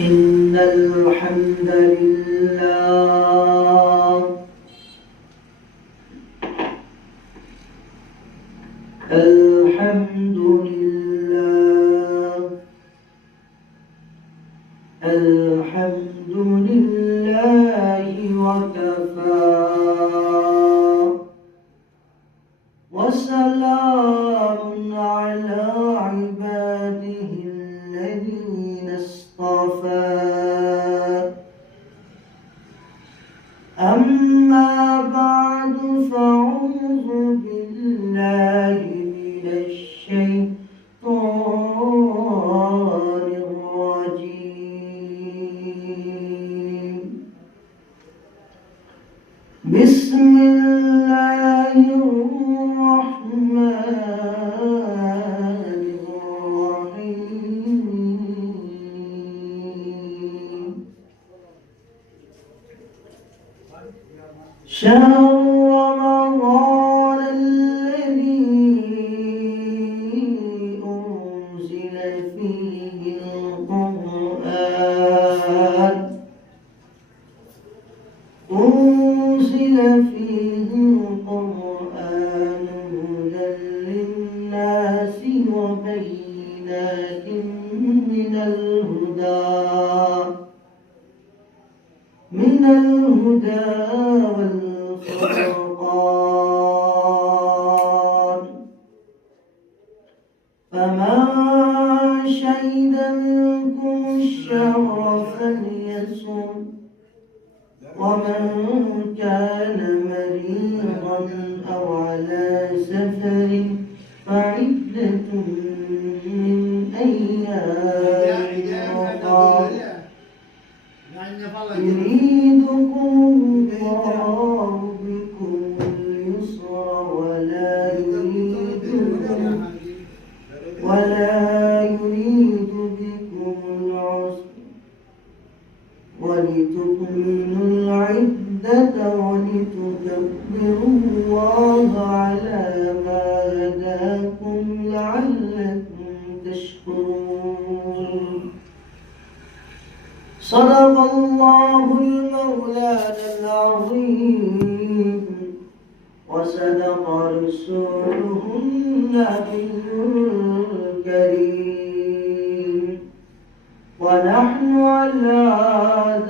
إن الحمد لله الحمد لله الحمد لله وكفى وسلام على عباده الذين اصطفى أما بعد فأعوذ بالله من الشيطان الرجيم بسم الله الرحمن الرحيم شهر رمضان الذي أنزل فيه القرآن هدى للناس وبينات من الهدى والفرقان فمن شهد منكم الشهر فليصم ومن كان مريضا أو على سفر فعدة من أيام أخرى يريدكم الله بكم اليسر ولا يريد بكم العسر ولتكملوا العدة ولتكبروا الله على ما هداكم لعلكم تشكرون صدق الله المولانا العظيم وصدق رسوله النبي الكريم ونحن على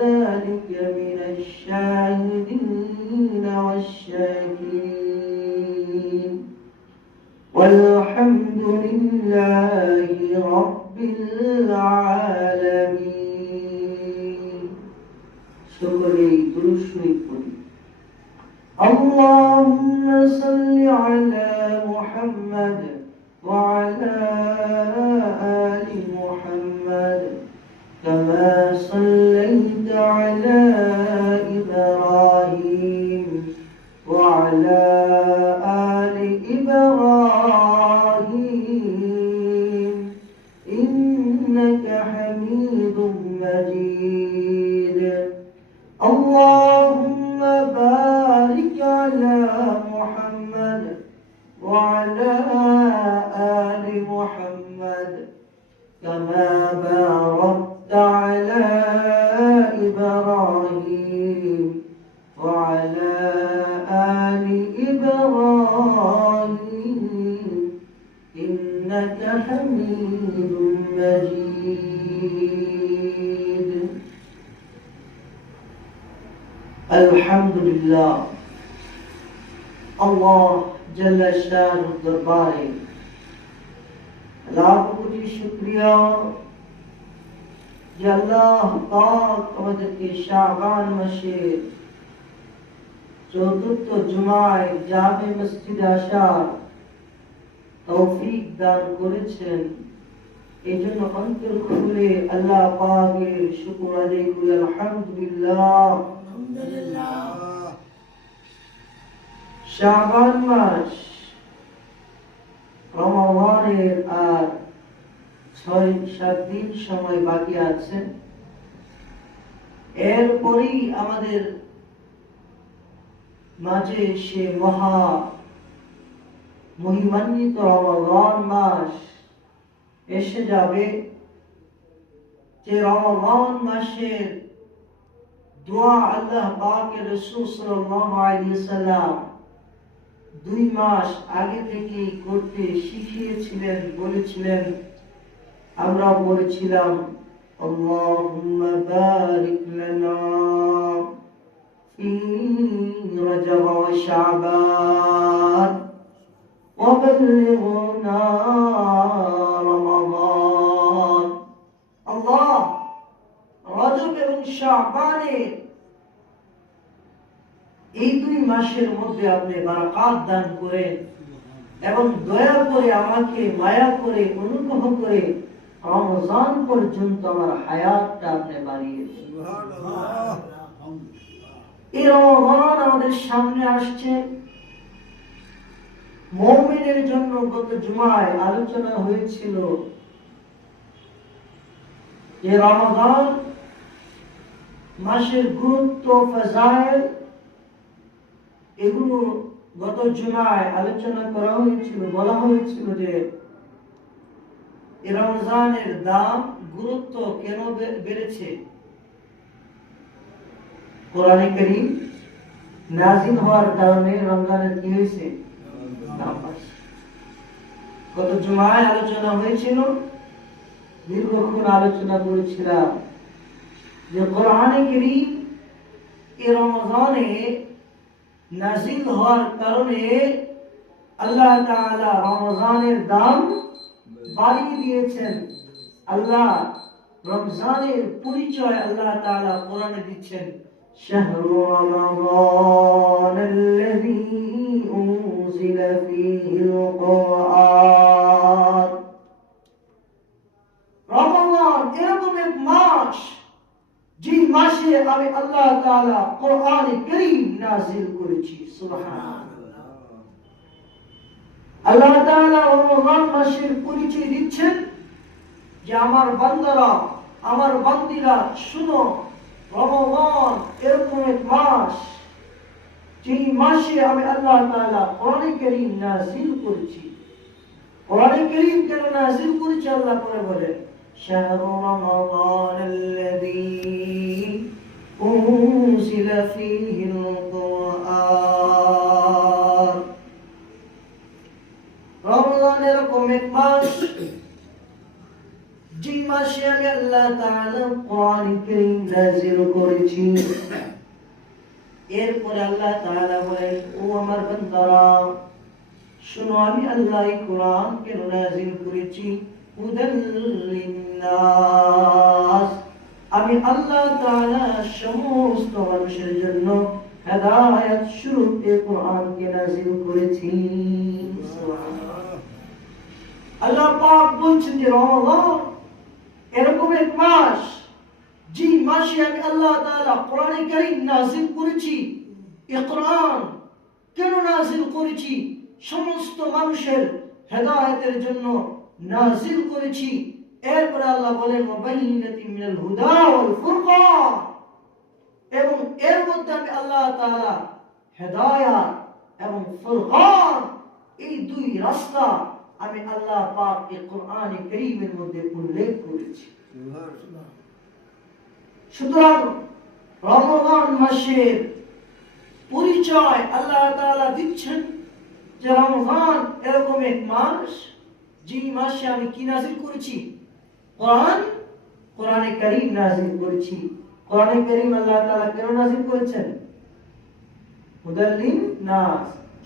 ذلك من الشاهدين والشاكرين والحمد لله رب العالمين شكري درشوي اللهم صل على محمد وعلى آل محمد كما صليت على إبراهيم وعلى آل إبراهيم إنك حميد مجيد اللهم بارك على محمد وعلى آل محمد كما باركت على إبراهيم وعلى آل إبراهيم إنك حميد مجيد الحمد لله الله جل شانه দরবারে লাখ কোটি শুকরিয়া যে আল্লাহ পাক আমাদেরকে শাবান মাসের চতুর্থ জুমায় জামে মসজিদে আসার তৌফিক দান করেছেন এই জন্য অন্তর খুলে আল্লাহ পাকের শুকর আদায় করি আলহামদুলিল্লাহ শাবান মাস রমজানের আর ৬-৭ দিন সময় বাকি আছে এরপরই আমাদের মাঝে সে মহা মহিমান্বিত রমজান মাস এসে যাবে যে রমজান মাসের দোয়া আল্লাহ পাকের রাসূল সাল্লাল্লাহু আলাইহি ওয়াসাল্লাম 2 মাস আগে থেকে করতে শিখিয়েছিলেন, বলেছিলেন। আমরা বলেছিলাম আল্লাহুম্মা বারিক লানা ফি রজব ওয়া শাবান ওয়া বাল্লিগনা রমাদান। আল্লাহ রজব এবং শাবানে এই 2 মাসের মধ্যে আপনি বারাকাত দান করেন এবং দয়া করে আমাকে মায়া করে অনুগ্রহ করে রমজান পর্যন্ত আমার হায়াতটা আপনি বাড়িয়ে দিন। এই রমজান আমাদের সামনে আসছে। মুমিনের জন্য গত জুমায় আলোচনা হয়েছিল যে রমজান মাসের গুরুত্ব, ফাজাইল, এগুলো গত জুমায় আলোচনা করা হয়েছিল। বলা হয়েছিল যে রমজানের দাম, গুরুত্ব কেন বেড়েছে। কোরআনে কারীম নাযিল হওয়ার কারণে রমজানের কি হয়েছে, দাম বাড়ছে। গত জুমায় আলোচনা হয়েছিল, দীর্ঘক্ষণ আলোচনা করেছিলাম যে কোরআনে কারীম এই রমজানে নাযিল হওয়ার কারণে আল্লাহ তাআলা রমজানের দাম বাড়িয়ে দিয়েছেন। আল্লাহ রমজানের পরিচয় আল্লাহ তাআলা কোরআনে দিচ্ছেন, শাহরু রমাদানাল্লাযী উনজিলা ফীহিল কুরআন। রমজান এরকম এক মাস যে মাসে আমি আল্লাহ তাআলা কোরআনে কারীম নাযিল করেছি। সুবহানাল্লাহ। আল্লাহ তাআলা রমজান মাসের পরিচয় দিচ্ছেন যে আমার বান্দারা, আমার বান্দীরা শুনো, রমজান এরকম এক মাস যে মাসে আমি আল্লাহ তাআলা কোরআনে কারীম নাযিল করেছি। কোরআনে কারীম কেন নাযিল করেছি আল্লাহ পরে বলেন, শাহরু রমাদানাল্লাযী উনজিলা ফীহিল কুরআন। রমজান এরকম এক মাস যে মাসে আমি আল্লাহ তাআলা কোরআনে কারীম নাযিল করেছি। এরপরে আল্লাহ তাআলা বলেন, ও আমার বান্দারা শুনো, আমি আল্লাহ এই কোরআন কেন নাযিল করেছি। হুদাল লিন্নাস, আমি আল্লাহ তাআলা সমস্ত মানুষের জন্য হেদায়েত স্বরূপ এই কোরআনকে নাযিল করেছি। সুবহানাল্লাহ। আল্লাহ পাক বলছেন যে রমজান এরকম এক মাস যে মাসে আমি আল্লাহ তাআলা কোরআনে কারীম নাযিল করেছি। এই কোরআন কেন নাযিল করেছি? সমস্ত মানুষের হেদায়েতের জন্য নাযিল করেছি। এরপরে আল্লাহ বলেন, ওয়াবাইনাতিন মিনাল হুদা ওয়াল ফুরকান, এবং এর মধ্যে আমি আল্লাহ তাআলা হেদায়েত এবং ফুরকান, এই 2 রাস্তা আমি আল্লাহ পাক এই কোরআনে কারীমের মধ্যে উল্লেখ করেছি। সুতরাং রমজান মাসের পরিচয় আল্লাহ তাআলা দিচ্ছেন যে রমজান এরকম এক মাস যে মাসে আমি কি নাযিল করেছি, কোরআনে কারীম নাযিল করেছি। কোরআনে কারীম আল্লাহ তাআলা কেন নাযিল করেছেন? হুদাল লিন্নাস,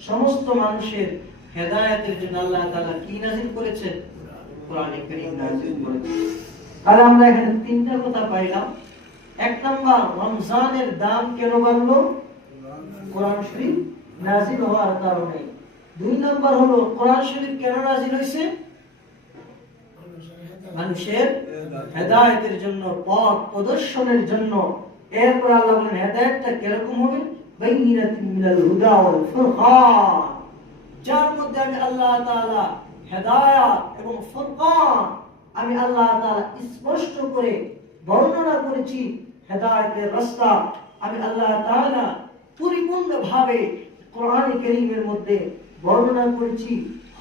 সমস্ত মানুষের হেদায়েতের জন্য আল্লাহ তাআলা কি নাযিল করেছেন? কোরআনে কারীম নাযিল করেছেন। তাহলে আমরা এখানে 3টা কথা পাইলাম। 1 নাম্বার, রমজানের দাম কেন বাড়লো? কোরআন শরীফ নাযিল হওয়ার কারণে। 2 নাম্বার হলো কোরআন শরীফ কেন নাযিল হয়েছে? মানুষের হেদায়েতের জন্য, পথ প্রদর্শনের জন্য। এরপর আল্লাহ বলেন হেদায়েতটা কিরকম হবে? বাইনাতিন মিনাল হুদা ওয়াল ফুরকান, যার মধ্যে আমি আল্লাহ তাআলা হেদায়েত এবং ফুরকান আমি আল্লাহ তাআলা স্পষ্ট করে বর্ণনা করেছি। হেদায়েতের রাস্তা আমি আল্লাহ তাআলা পরিপূর্ণভাবে কোরআনে কারীমের মধ্যে বর্ণনা করেছি।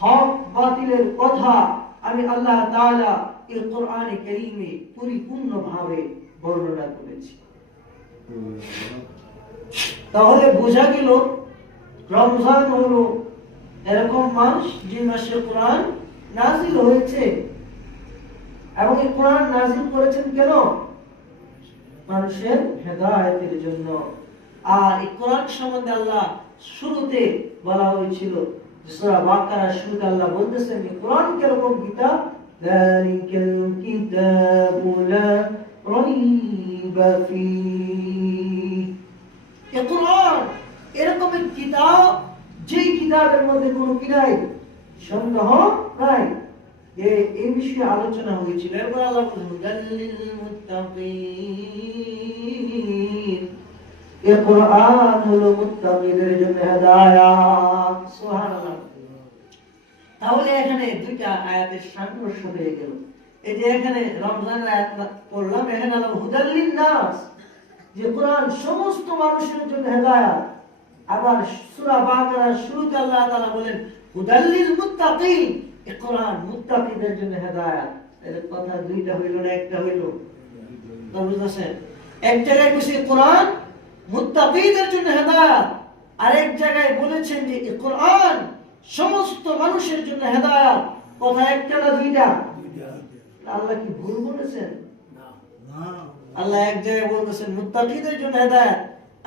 হক বাতিলের কথা আমি আল্লাহ তাআলা এই কোরআনে কারীমে পরিপূর্ণভাবে বর্ণনা করেছে। তাহলে বোঝা গেল রমজান হলো এরকম মাস যে মাসে কোরআন নাযিল হয়েছে, এবং এই কোরআন নাযিল করেছেন কেন? মানুষের হেদায়েতের জন্য। আর এই কোরআন সম্বন্ধে আল্লাহ শুরুতে বলা হয়েছিল, সূরা বাকারার শুরুতে আল্লাহ বলতেছেন এই কোরআন কিরকম কিতাব, যালিকাল কিতাবু লা রাইবা ফীহ। এই কোরআন এরকম এক কিতাব যেই কিতাবের মধ্যে কোনো কি নাই, সন্দেহ নাই। এই বিষয়ে আলোচনা হয়েছিল। এরপর আল্লাহ বলেন হুদাল্লিল মুত্তাকিন, এই কোরআন হলো মুত্তাকিদের জন্য হেদায়েত। সুবহানাল্লাহ। তাহলে এখানে দুইটা আয়াতের সাংঘর্ষ হয়ে গেল। এই যে এখানে রমজানের আয়াত পড়লাম, এখানে আল্লাহ হুদাল্লিন নাস, যে কোরআন সমস্ত মানুষের জন্য হেদায়েত। আবার সূরা বাকারার শুরুতে আল্লাহ তাআলা বলেন হুদাল্লিল মুত্তাকিন, এই কোরআন মুত্তাকিদের জন্য হেদায়েত। এর কথা দুইটা হইল না একটা হইল? তো বুঝছেন, এক জায়গায় বসে কোরআন মুত্তাকিদের জন্য হেদায়েত, আরেক জায়গায় বলেছেন যে এই কোরআন সমস্ত মানুষের জন্য হেদায়েত। কথা একটা না দুইটা? আল্লাহ কি ভুল বলেছেন? না। আল্লাহ এক জায়গায় বলতেছেন মুত্তাকিদের জন্য হেদায়েত,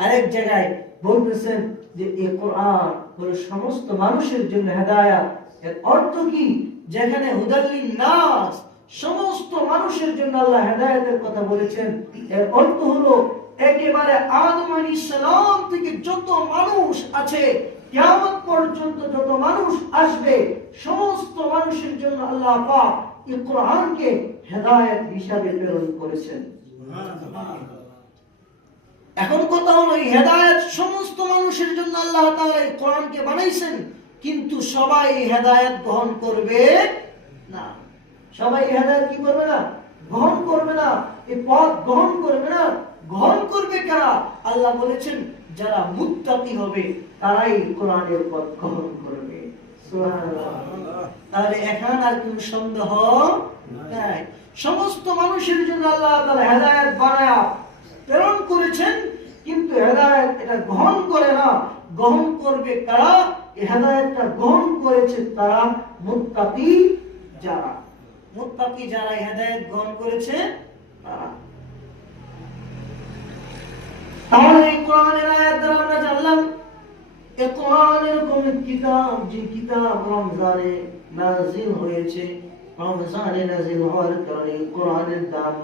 আরেক জায়গায় বলতেছেন যে এই কোরআন হলো সমস্ত মানুষের জন্য হেদায়েত। এর অর্থ কি? যেখানে হুদাল্লিন নাস, সমস্ত মানুষের জন্য আল্লাহ হেদায়েতের কথা বলেছেন, এর অর্থ হলো একেবারে আদম আলাইহিস সালাম থেকে যত মানুষ আছে, কিয়ামত পর্যন্ত যত মানুষ আসবে, সমস্ত মানুষের জন্য আল্লাহ পাক এই কোরআনকে হেদায়েত হিসাবে প্রেরণ করেছেন। এখন কথা হলো এই হেদায়েত সমস্ত মানুষের জন্য আল্লাহ তাআলা এই কোরআনকে বানাইছেন, কিন্তু সবাই হেদায়েত গ্রহণ করবে না। সবাই হেদায়েত কি করবে না? গ্রহণ করবে না। এই পথ গ্রহণ করবে না। গ্রহণ করবে কারা? আল্লাহ বলেছেন যারা মুত্তাকি হবে তারাই কোরআনের পথ গ্রহণ করবে। সুবহানাল্লাহ। তাহলে এখন আর কোনো সন্দেহ নাই, সমস্ত মানুষের জন্য আল্লাহ তাআলা হেদায়েত বানায়া প্রেরণ করেছেন, কিন্তু হেদায়েত এটা গ্রহণ করে না। গ্রহণ করবে কারা? এই হেদায়েতটা গ্রহণ করেছে তারা মুত্তাকি যারা। মুত্তাকি যারা হেদায়েত গ্রহণ করেছে তারা। তাহলে এই কোরআনের আয়াত দ্বারা আমরা জানলাম এই কোরআন এরকম এক কিতাব যে কিতাব রমজানে নাযিল হয়েছে। রমজানে নাযিল হওয়ার কারণে কোরআনের দাম,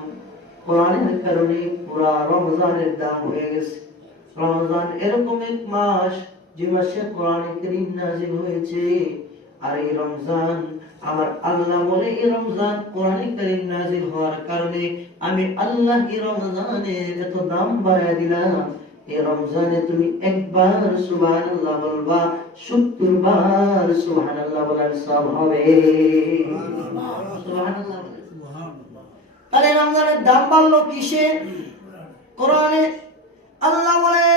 কোরআনের কারণে পুরা রমজানের দাম হয়ে গেছে। রমজান এরকম এক মাস যে মাসে কোরআনে কারীম নাযিল হয়েছে। আর এই রমজান আমার আল্লাহ বলে এই রমজান কোরআনে কারীম নাযিল হওয়ার কারণে আমি আল্লাহ এই রমজানের এত দাম বাড়ায় দিলাম। এই রমজানে তুমি একবার সুবহানাল্লাহ বলবা, ৭০ বার সুবহানাল্লাহ বলার সওয়াব হবে। সুবহানাল্লাহ। তাহলে রমজানের দাম বাড়লো কিসে? কোরআনে আল্লাহ বলে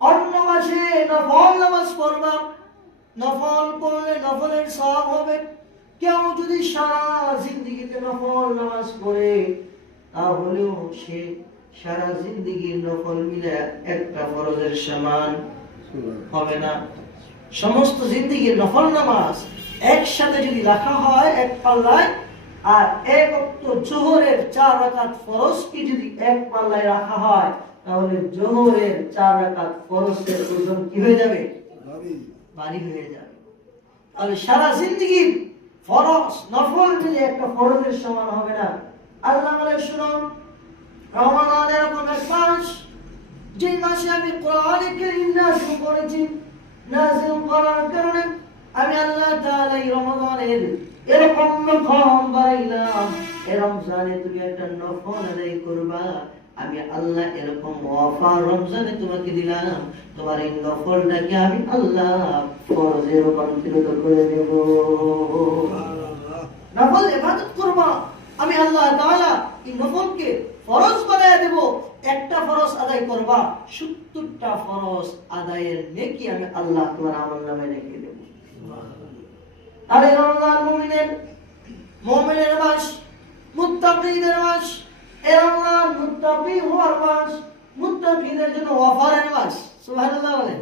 অন্য মাসে নফল নামাজ পড়বা, নফল পড়লে নফলের সওয়াব হবে। কেউ যদি সারা জিন্দেগিতে নফল নামাজ পড়ে তাহলেও সে সারা জিন্দেগির নফল মিলে একটা ফরজের সমান হবে না। সমস্ত জিন্দেগির নফল নামাজ একসাথে যদি রাখা হয় এক পাল্লায়, আর এক ওয়াক্ত যোহরের 4 রাকাত ফরজকে যদি এক পাল্লায় রাখা হয়, তাহলে যোহরের 4 রাকাত ফরজের ওজন কি হয়ে যাবে? ভারী হয়ে যাবে। তাহলে সারা জিন্দেগির ফরজ নফল মিলে একটা ফরজের সমান হবে না। আল্লাহ বলে শুনুন, রমজান এরকম এক মাস যে মাসে আমি কোরআনে কারীম নাযিল করেছি। নাযিল করার কারণে আমি আল্লাহ তাআলা এই রমজানের এরকম নফল বাড়াইলাম। এই রমজানে তুমি একটা নফল আদায় করবা, আমি আল্লাহ এরকম ওয়াফা রমজানে তোমাকে দিলাম। তোমার এই নফলটাকে আমি আল্লাহ ফরজে রূপান্তরিত করে দেব। নফল ইবাদত করবা, আমি আল্লাহ তাআলা এই নফলকে ফরজ বানায় দেব। একটা ফরজ আদায় করবা, ৭০টা ফরজ আদায়ের নেকি আমি আল্লাহ তোমার আমলনামায় লিখে দেব। আর এই রমজান মুমিনের মাস, মুত্তাকিদের মাস, এ রমজান মুত্তাকি হওয়ার মাস, মুত্তাকিদের জন্য অফারের মাস। সুবহানাল্লাহ বলেন।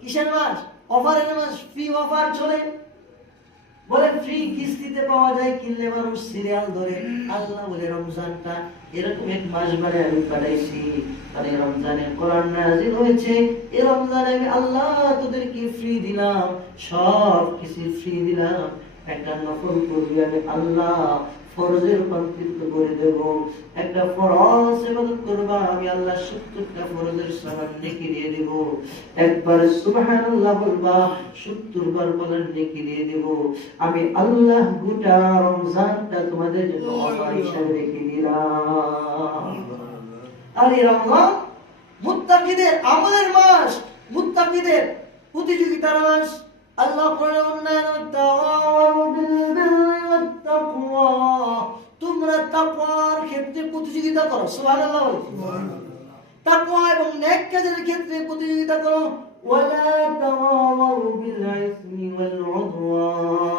কিসের মাস? অফারের মাস। ফ্রি অফার চলে, বলে ফ্রি কিস্তিতে পাওয়া যায়, কিনলে মানুষ সিরিয়াল ধরে। আল্লাহ বলে রমজানটা এরকম এক মাস মানে আমি পাঠাইছি, মানে রমজানে কোরআন নাযিল হয়েছে, এই রমজানে আমি আল্লাহ তোদেরকে ফ্রি দিলাম, সব কিছু ফ্রি দিলাম। একটা নফল করবি আমি আল্লাহ ফরজের রূপান্তরিত করে দেব। একটা ফরজ ইবাদত করবা আমি আল্লাহ 70টা ফরজের সওয়াব নেকি দিয়ে দেব। একবার সুবহানাল্লাহ বলবা 70 বার বলার নেকি দিয়ে দেব। আমি আল্লাহ গোটা রমজানটা তোমাদের জন্য অফার হিসেবে রেখে দিলাম। আর এই রমজান মুত্তাকিদের আমলের মাস, মুত্তাকিদের প্রতিযোগিতার মাস। আল্লাহ তোমরা তাকওয়ার ক্ষেত্রে প্রতিযোগিতা করো। সুবহানাল্লাহ। তাকওয়া এবং নেক কাজের ক্ষেত্রে প্রতিযোগিতা করো। ওয়ালা তাওয়াউ বিল ইসমি ওয়াল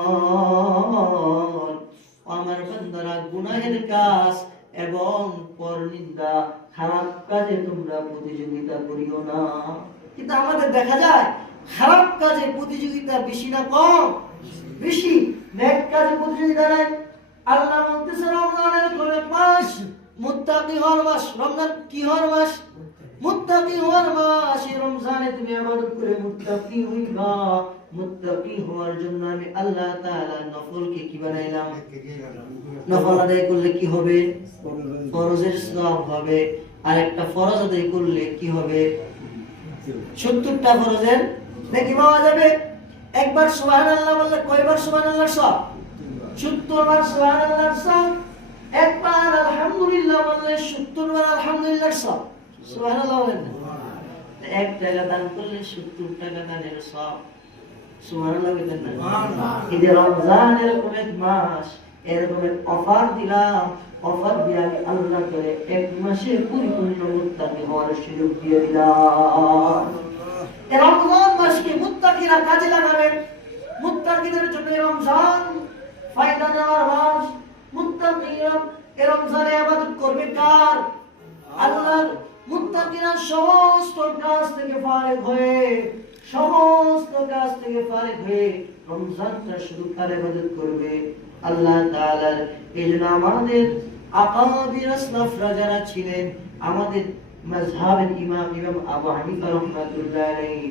উদওয়ান। আমার বান্দারা গুনাহের কাজ এবং পরনিন্দা খারাপ কাজে তোমরা প্রতিযোগিতা করিও না। কিন্তু আমাদের দেখা যায় খারাপ কাজে প্রতিযোগিতা বেশি না কম? বেশি। নেক কাজে প্রতিযোগিতা নাই। আল্লাহ বলতেছে রমজানের কোন মাস মুত্তাকি হওয়ার মাস। রমজান কি হওয়ার মাস? মুত্তাকি হওয়ার মাস। এই রমজানে তুমি ইবাদত করে মুত্তাকি হইবা। মুত্তাকি হওয়ার জন্য আমি আল্লাহ তাআলা নফলকে কি বানাইলাম? নফল আদায় করলে কি হবে? ফরজের সওয়াব হবে। আর একটা ফরজ আদায় করলে কি হবে? 70টা ফরজের নেকি পাওয়া যাবে। একবার সুবহানাল্লাহ বললে কয়বার সুবহানাল্লাহর সওয়াব? 70 বার সুবহানাল্লাহর সওয়াব। একবার আলহামদুলিল্লাহ বললে 70 বার আলহামদুলিল্লাহর সওয়াব। সুবহানাল্লাহ বলেন। এক টাকা দান করলে 70 টাকা দানের সওয়াব। সুবহানাল্লাহ বলেন না? এই যে রমজান এরকম এক মাস, এরকম এক অফার দিলাম, অফার দিয়ে আমি আল্লাহ করে এক মাসে পরিপূর্ণ মুত্তাকি হওয়ার সুযোগ দিয়ে দিলাম। এই রমজান মাসকে মুত্তাকিরা কাজে লাগাবেন। মুত্তাকিদের জন্য রমজান ফায়দা দেওয়ার মাস। মুত্তাকিরা এই রমজানে ইবাদত করবে কার? আল্লাহর। মুত্তাকিরা সমস্ত কাজ থেকে ফারিগ হয়ে, সমস্ত কাজ থেকে ফারিগ হয়ে রমজানটা শুধু কার ইবাদত করবে? আল্লাহ তাআলার। এইজন্য আমাদের আকাবির আসলাফরা যারা ছিলেন, আমাদের মাযহাবের ইমাম আবু হানিফা রাহমাতুল্লাহ আলাইহি,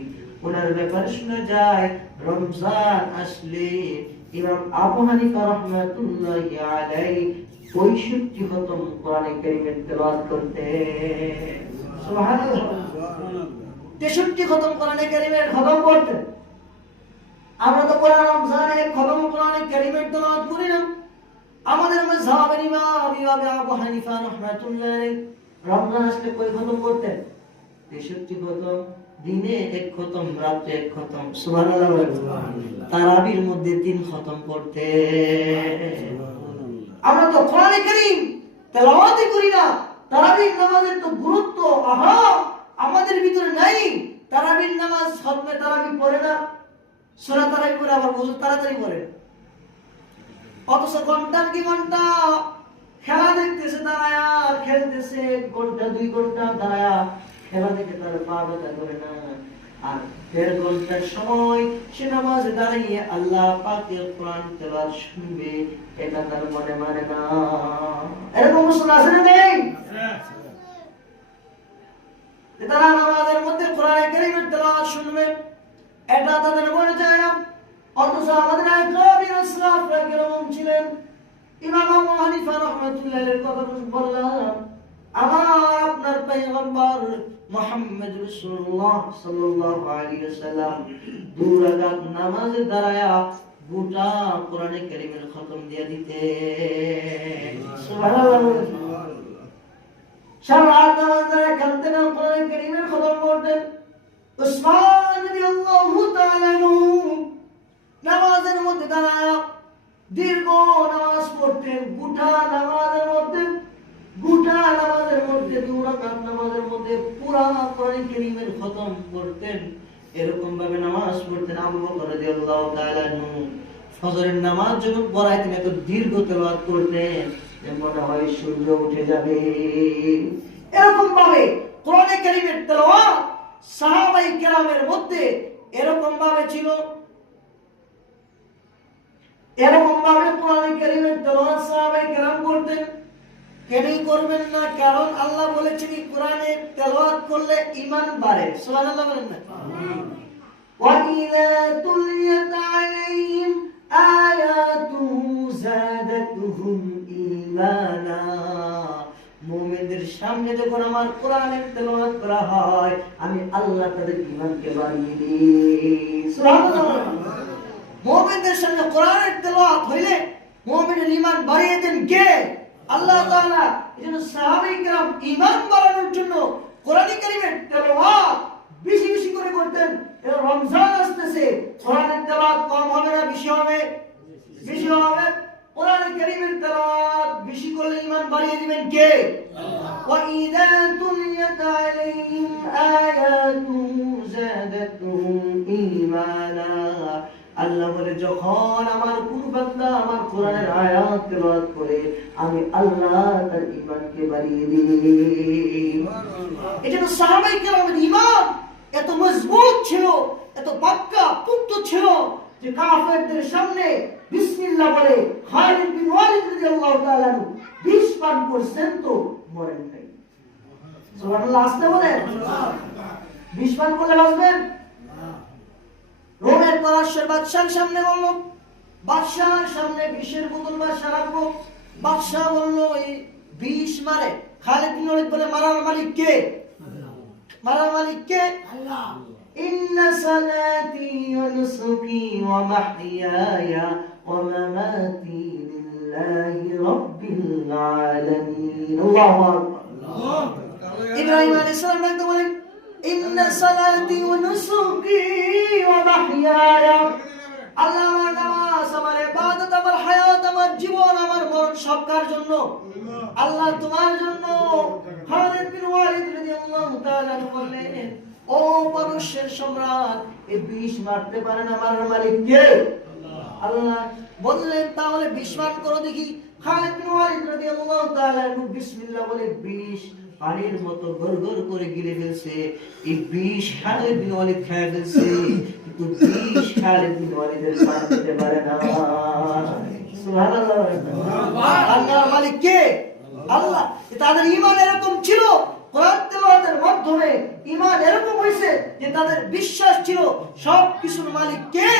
ওনার ব্যাপারে শোনা যায় রমজান আসলে ইমাম আবু হানিফা রাহমাতুল্লাহ আলাইহি 65 খতম কোরআনে কারীমের তেলাওয়াত করতেন। সুবহানাল্লাহ। 63 খতম কোরআনে কারীমের খতম করতেন। আমরা তো পুরো রমজানে খতম কোরআনে কারীমের তেলাওয়াত করি না। আমাদের মাযহাবের ইমাম আবু হানিফা রাহমাতুল্লাহ আলাইহি রমজান আসলে কয় খতম করতেন? 63 খতম। দিনে 1 খতম, রাতে 1 খতম। সুবহানাল্লাহ। তারাবির মধ্যে 3 খতম করতেন। আমরা তো কোরআনে কারীম তেলাওয়াতই করি না। তারাবির নামাজের তো গুরুত্ব আমাদের ভিতরে নাই। তারাবির নামাজ খতমে তারাবি পড়ে না, সূরা তারাবি পড়ে আবার ওযু তাড়াতাড়ি পড়ে। অথচ ঘন্টার কি ঘন্টা খেলা দেখতেছে দাঁড়ায়া, খেলতেছে 1 ঘন্টা 2 ঘন্টা দাঁড়ায়া খেলা দেখে তার পা ব্যথা করে না। আর 1.5 ঘন্টার সময় সে নামাজে দাঁড়িয়ে আল্লাহ পাকের কোরআন তেলাওয়াত শুনবে, এটা তার মনে মানে না। এরকম মুসলমান আছে না নেই? তারা নামাজের মধ্যে কোরআনে কারীমের তেলাওয়াত শুনবে, এটা তাদের মনে যায় না। অথচ আমাদের আকাবির আসলাফরা কিরকম ছিলেন? ইমাম আবু হানিফা রাহমাতুল্লাহ আলাইহির কথা বললাম। আমার আপনার পয়গম্বর মুহাম্মদ রাসূলুল্লাহ সাল্লাল্লাহু আলাইহি ওয়াসাল্লাম 2 রাকাত নামাজে দাঁড়ায়া গোটা কোরআনে কারীমের খতম দিয়ে দিতেন। সুবহানাল্লাহ। সারা রাত নামাজ দাঁড়ায় কাঁদতেন, কোরআনে কারীমের খতম করতেন। উসমান রাদিয়াল্লাহু তাআলা নামাজের মধ্যে দাঁড়ায়া দীর্ঘ নামাজ পড়তেন। গোটা নামাজের মধ্যে 2 রাকাত নামাজের মধ্যে পুরা কোরআন কারীমের খতম করতেন। এরকম ভাবে নামাজ পড়তেন। আবু বকর রাদিয়াল্লাহু তাআলা ফজরের নামাজ যখন পড়াইতেন এত দীর্ঘ তেলাওয়াত করতেন, যে মনে হয় সূর্য উঠে যাবে। এরকম ভাবে কোরআনে কারীমের তেলাওয়াত সাহাবায়ে কেরামের মধ্যে এরকম ভাবে ছিল, এরকম ভাবে কোরআনে কারীমের তেলাওয়াত সাহাবায়ে কেরাম করতেন। কেনই করবেন না? কারণ আল্লাহ বলেছেন কোরআনের তেলাওয়াত করলে ঈমান বাড়ে। সুবহানাল্লাহ বলেন না? وَإِذَا تُلِيَتْ عَلَيْهِمْ آيَاتُهُ زَادَتْهُمْ إِيمَانًا। মুমিনদের সামনে যখন আমার কোরআনের তেলাওয়াত করা হয়, আমি আল্লাহ তাদের ঈমানকে বাড়িয়ে দিই। সুবহানাল্লাহ। মুমিনদের সামনে কোরআনের তেলাওয়াত হইলে মুমিনের ঈমান বাড়িয়ে দেন কে? আল্লাহ তাআলা। এজন্য সাহাবায়ে কেরাম ঈমান বাড়ানোর জন্য কোরআন কারীমের তেলাওয়াত বেশি বেশি করে করতেন। রমজান আসতেছে, কোরআনের তেলাওয়াত কম হবে না বেশি হবে? বেশি হবে। কোরআন কারীমের তেলাওয়াত বেশি করলে ঈমান বাড়িয়ে দিবেন কে? وَإِذَا تُلِيَتْ عَلَيْهِمْ آيَاتُهُ زَادَتْهُمْ إِيمَانًا। আল্লাহ বলে যখন আমার কোন বান্দা আমার কোরআনের আয়াত তেলাওয়াত করে, আমি আল্লাহ তার ঈমানকে বাড়িয়ে দিই। এজন্য সাহাবায়ে কেরামের ঈমান এত মজবুত ছিল, এত পাক্কা পুক্ত ছিল যে কাফেরদের সামনে বিসমিল্লাহ বলে খালিদ বিন ওয়ালিদ রাদিয়াল্লাহু তাআলা বিষ পান করছেন তো মরেন নাই। সুবহানাল্লাহ। আসতে বলেন বিষ পান করলে বাঁচবেন? রোমের পারস্যের বাদশার সামনে বলল, বাদশার সামনে বিষের বোতল বাদশা রাখবো। বাদশা বলল এই বিষ মারে। খালিদ বিন ওয়ালিদ বলে মারার মালিক কে? মারার মালিক কে? আল্লাহ। ইন্না সালাতি ওয়া নুসুকি ওয়া মাহইয়ায়া ওয়া মামাতি লিল্লাহি রাব্বিল আলামিন। আল্লাহু আকবার। ইব্রাহিম আলাইহিস সালাম একদম বলেন ইন্না সালাতি ওয়া নুসুকি ওয়া মাহইয়ায়া। আল্লাহ আমার নামাজ, আমার ইবাদত, আমার হায়াত, আমার জীবন, আমার মরণ সব কার জন্য? আল্লাহ তোমার জন্য। খালিদ বিন ওয়ালিদ রাদিয়াল্লাহু তাআলা বললেন, ও পারস্যের সম্রাট, এই বিষ মারতে পারেন আমার মালিক কে? আল্লাহ। বললেন তাহলে বিষ পান করো দেখি। খালিদ বিন ওয়ালিদ রাদিয়াল্লাহু তাআলা বিসমিল্লাহ বলে বিষ পানির মতো গড়গড় করে গিলে ফেলছে। এই বিষ খালিদ বিন ওয়ালিদ খেয়ে ফেলছে, কিন্তু বিষ খালিদ বিন ওয়ালিদের পান দিতে পারে না। সুবহানাল্লাহ। আল্লাহর মালিক কে? আল্লাহ। তাদের ঈমান এরকম ছিল, কোরআন তেলাওয়াতের মাধ্যমে ঈমান এরকম হয়েছে যে তাদের বিশ্বাস ছিল সব কিছুর মালিক কে?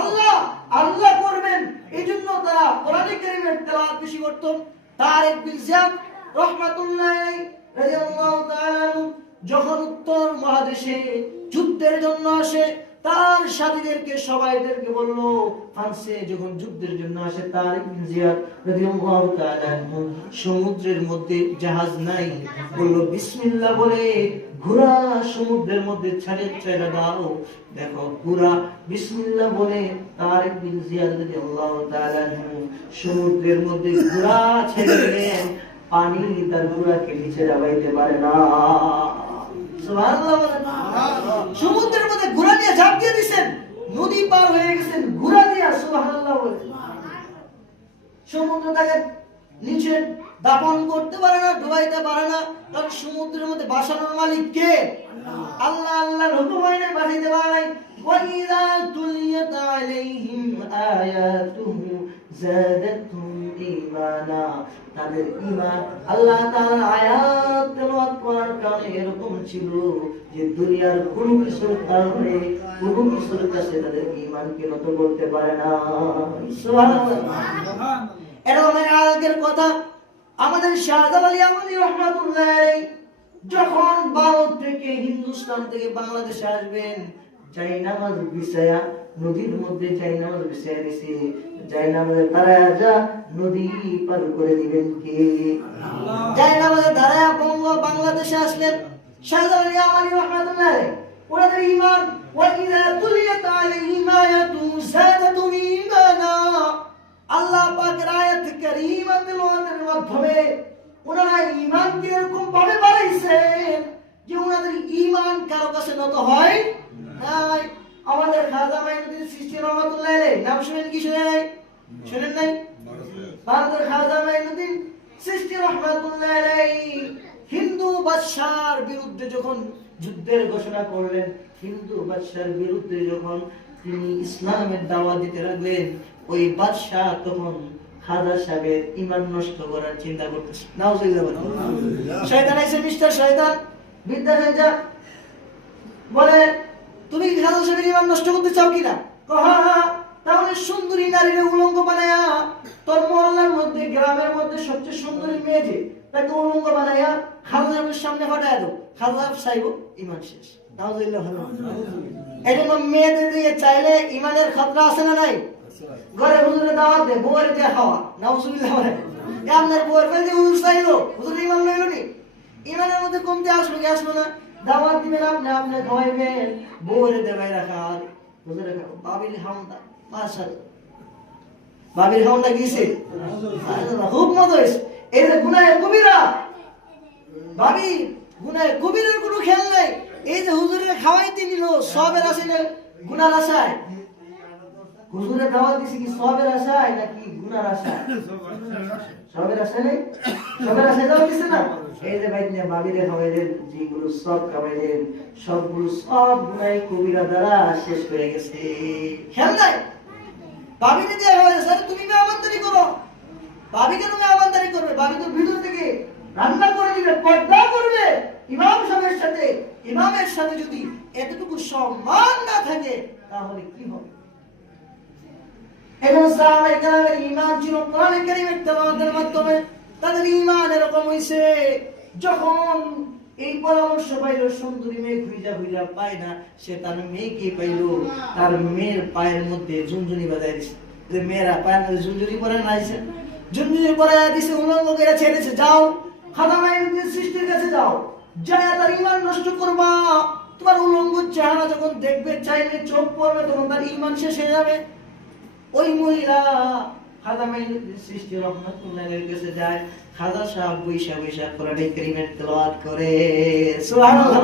আল্লাহ। আল্লাহ করবেন, এইজন্য তারা কোরআন কারীমের তেলাওয়াত বেশি করতেন। তারিক বিন জিয়াদ রাহমাতুল্লাহ আলাইহি রাদিয়াল্লাহু তাআলা যখন উত্তর মহাদেশে যুদ্ধের জন্য আসে, তার সাথীদেরকে সবাইদেরকে বলল, ফ্রান্সে যখন যুদ্ধের জন্য আসে, তারিক বিন জিয়াদ রাদিয়াল্লাহু তাআলা সমুদ্রের মধ্যে জাহাজ নাই, বলল বিসমিল্লাহ বলে ঘোড়া সমুদ্রের মধ্যে ছেড়ে দাও। দেখো ঘোড়া বিসমিল্লাহ বলে তারিক বিন জিয়াদ রাদিয়াল্লাহু তাআলা সমুদ্রের মধ্যে ঘোড়া ছেড়ে দিলেন, পানি তার ঘোড়াকে নিচে নামাইতে পারে না। সুবহানাল্লাহ। সমুদ্রের মধ্যে ঘোড়া নিয়ে ঝাঁপ দিয়ে দিয়েছেন, নদী পার হয়ে গেছেন ঘোড়া দিয়ে। সুবহানাল্লাহ। সমুদ্র তাকে নিচে দাপন করতে পারে না, ডুবাইতে পারে না, কারণ সমুদ্রের মধ্যে বাসানোর মালিক কে? আল্লাহ। আল্লাহর হুকুম হয় না, বাসাইতে পারে নাই। ওয়াইযা তুলিয়াত আলাইহিম আয়াতুহু যাদাতহুম ঈমানা। তাদের ঈমান আল্লাহ তাআলার আয়াত তেলাওয়াত করার কারণে এরকম ছিল যে দুনিয়ার কোনো কিছুর কারণে কোনো কিছুর কাছে তাদের ঈমানকে নত করতে পারে না। সুবহানাল্লাহ। এটা অনেক আগের কথা। আমাদের শাহজালাল আলী আমলি রাহমাতুল্লাহ আলাইহি যখন ভারত থেকে হিন্দুস্তান থেকে বাংলাদেশে আসবেন, জায়নামাজ বিছায়া নদীর মধ্যে জায়নামাজ বিছায়া দিয়েছে। জায়নামাজের দাঁড়ায়া যা নদী পার করে দিবেন কে? আল্লাহ। জায়নামাজের দাঁড়ায়া বাংলাদেশে আসলেন শাহজালাল আলী আমলি রাহমাতুল্লাহ আলাইহি। ওনাদের ঈমান ওয়াইযা তুলিয়াত আলাইহিম আয়াতু যাদাতুহুম ঈমানা। আল্লাহ পাকের আয়াত কারীমা তেলাওয়াতের মাধ্যমে ওনারা ঈমানকে এরকম ভাবে বাড়াইছেন যে ওনাদের ঈমান কারো কাছে নত হয় নাই। আমাদের খাজা মাইনুদ্দিন চিশতি রাহমাতুল্লাহ আলাইহি নাম শুনেন কি শুনেন নাই? শুনেন নাই? বান্দর খাজা মাইনুদ্দিন চিশতি রাহমাতুল্লাহ আলাইহি হিন্দু বাদশার বিরুদ্ধে যখন যুদ্ধের ঘোষণা করলেন, হিন্দু বাদশার বিরুদ্ধে যখন তিনি ইসলামের দাওয়াত দিতে লাগলেন, ওই বাদশা তখন খাজা সাহেবের ঈমান নষ্ট করার চিন্তা করতেছে। নাউজুবিল্লাহ। শয়তান আইছে, মিস্টার শয়তান বিদ্যাসাগর বলে, তুমি কি খাজা সাহেবের ঈমান নষ্ট করতে চাও কিনা? হ্যাঁ, তাহলে সুন্দরী নারীর উলঙ্গ বানায়া তোর মহল্লার মধ্যে, গ্রামের মধ্যে সবচেয়ে সুন্দরী মেয়ে যে, তাকে উলঙ্গ বানায়া খাজা সাহেবের সামনে ফাটায় দাও। খাজা সাহেব ঈমান শেষ। নাউজুবিল্লাহ। এজন্য মেয়েদের দিয়ে চাইলে ঈমানের খতরা আছে না নাই? ঘরে হুজুরে দাওয়াত দে, বউয়ের দিয়ে খাওয়া। নাউজুবিল্লাহ। আপনার বউয়ের ফেলে হুজুর চাইলো, হুজুর ঈমান লইল নি, ঈমানের মধ্যে কমতে আসলো কি আসলো না? দাওয়াত দিবেন আপনি, আপনি খাওয়াইবেন, বউয়ের দেবাই রাখা, হুজুরে খাও। বাবির হামদা মাশাআল্লাহ, বাবির হামদা গিয়েছে খুব মজা হয়েছে। এই যে গুনাহে কবিরা, ভাবি গুনাহে কবিরের কোনো খেয়াল নাই। এই যে হুজুরের খাওয়াইতে নিল সবের আশায় না গুনার আশায়? হুজুরের দাওয়াত দিছে কি সবের আশায় নাকি গুনার আশায়? সবের আশায় নেই, সবের আশায় দাওয়াত দিছে না। এই যে ভাই নিয়ে ভাবিরে খাওয়াইলেন, যেগুলো সব খাওয়াইলেন, সবগুলো সব গুনাহে কবিরা দ্বারা শেষ হয়ে গেছে। খেয়াল নাই? ভাবিকে দিয়ে খাওয়াইছে, তুমি মেহমানদারি করো। ভাবি কেন মেহমানদারি করবে? ভাবি তো ভিতর থেকে রান্না করে দিবে, পর্দা করবে ইমাম সাহেবের সাথে। ইমামের সাথে যদি এতটুকু সম্মান না থাকে তাহলে কি হবে? এবং সাহাবায়ে কেরামের ঈমান ছিল কোরআন কারীমের তেলাওয়াতের মাধ্যমে। তাদের ঈমান এরকম হইছে, যখন এই পরামর্শ পাইল সুন্দরী মেয়ে খুঁজা খুঁজা পায় না, সে তার মেয়েকে পাইল, তার মেয়ের পায়ের মধ্যে ঝুনঝুনি বাজায় দিছে। যে মেয়েরা পায়ের মধ্যে ঝুনঝুনি পরে নাইছে, ঝুনঝুনি পরে দিছে, উলঙ্গ করে ছেড়েছে, যাও খাজা মাইনুদ্দিন চিশতির কাছে যাও, যায় তার ঈমান নষ্ট করবা। তোমার উলঙ্গ চেহারা যখন দেখবে, চাইলে চোখ পড়বে, তখন তার ঈমান শেষ হয়ে যাবে। ওই মহিলা খাজা মাইনুদ্দিন চিশতি রাহমাতুল্লাহ আলাইহির কাছে যায়। খাজা সাহেব বৈশা বৈশা কোরআন কারীমের তেলাওয়াত করে। সুবহানাল্লাহ।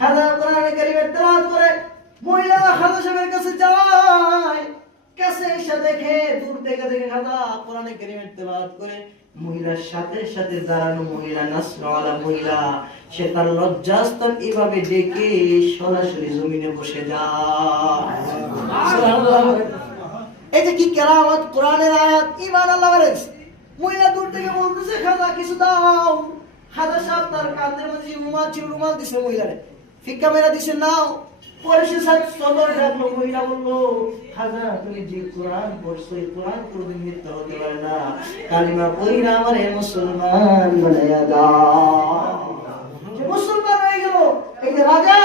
খাজা কোরআন কারীমের তেলাওয়াত করে, মহিলা খাজা সাহেবের কাছে যায়। কাছে এসে দেখে, দূর থেকে দেখে খাজা কোরআন কারীমের তেলাওয়াত করে। মহিলার সাথে সাথে দাঁড়ানো মহিলা, নাসরাওয়ালা মহিলা, সে তার লজ্জাস্থান এইভাবে ডেকে সরাসরি জমিনে বসে যায়। সুবহানাল্লাহ। এই যে কি কেরামত, কোরআনের আয়াত, ঈমান আল্লাহ বাড়াইছে। মহিলা দূর থেকে বলতেছে, খাজা কিছু দাও। খাজা সাহেব তার কাঁধের মধ্যে রুমাল ছিল, রুমাল দিছে মহিলারে, ফিক্কা মেরা দিছে, নাও। পরে সে সদর ডাকলো, মহিলা বললো, খাজা তুমি যে কোরআন পড়ছো, এই কোরআন কোনদিন মিথ্যা হতে পারে না, কালিমা পড়ি না আমারে মুসলমান বানায়া দাও। যে মুসলমান হয়ে গেল। এই যে রাজা,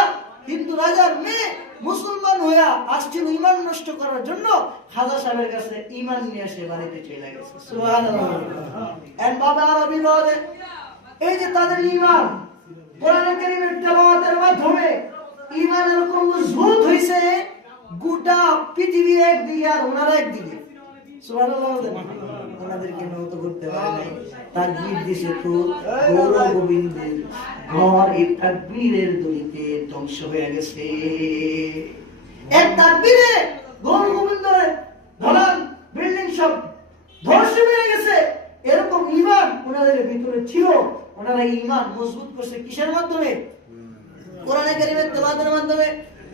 হিন্দু রাজার মেয়ে মুসলমান হইয়া আসছিল ঈমান নষ্ট করার জন্য, খাজা সাহেবের কাছে ঈমান নিয়ে এসে বাড়িতে চলে গেছে। সুবহানাল্লাহ। এন্ড বাবা আরবি বলে, এই যে তাদের ঈমান কোরআন কারীমের তেলাওয়াতের মাধ্যমে ঈমান এরকম মজবুত হইছে, গোটা পৃথিবী একদিকে আর ওনারা একদিকে। সুবহানাল্লাহ। ওনাদেরকে নত করতে পারে নাই। তাকবীর দিছে তো গৌর গোবিন্দের ঘর এই তাকবীরের দড়িতে ধ্বংস হয়ে গেছে। এক তাকবীরে গৌর গোবিন্দের ধলান বিল্ডিং সব ধ্বংস হয়ে গেছে। এরকম ঈমান ওনাদের ভিতরে ছিল। ওনারা ঈমান মজবুত করছে কিসের মাধ্যমে? কোরআন কারীমের তেলাওয়াতের মাধ্যমে।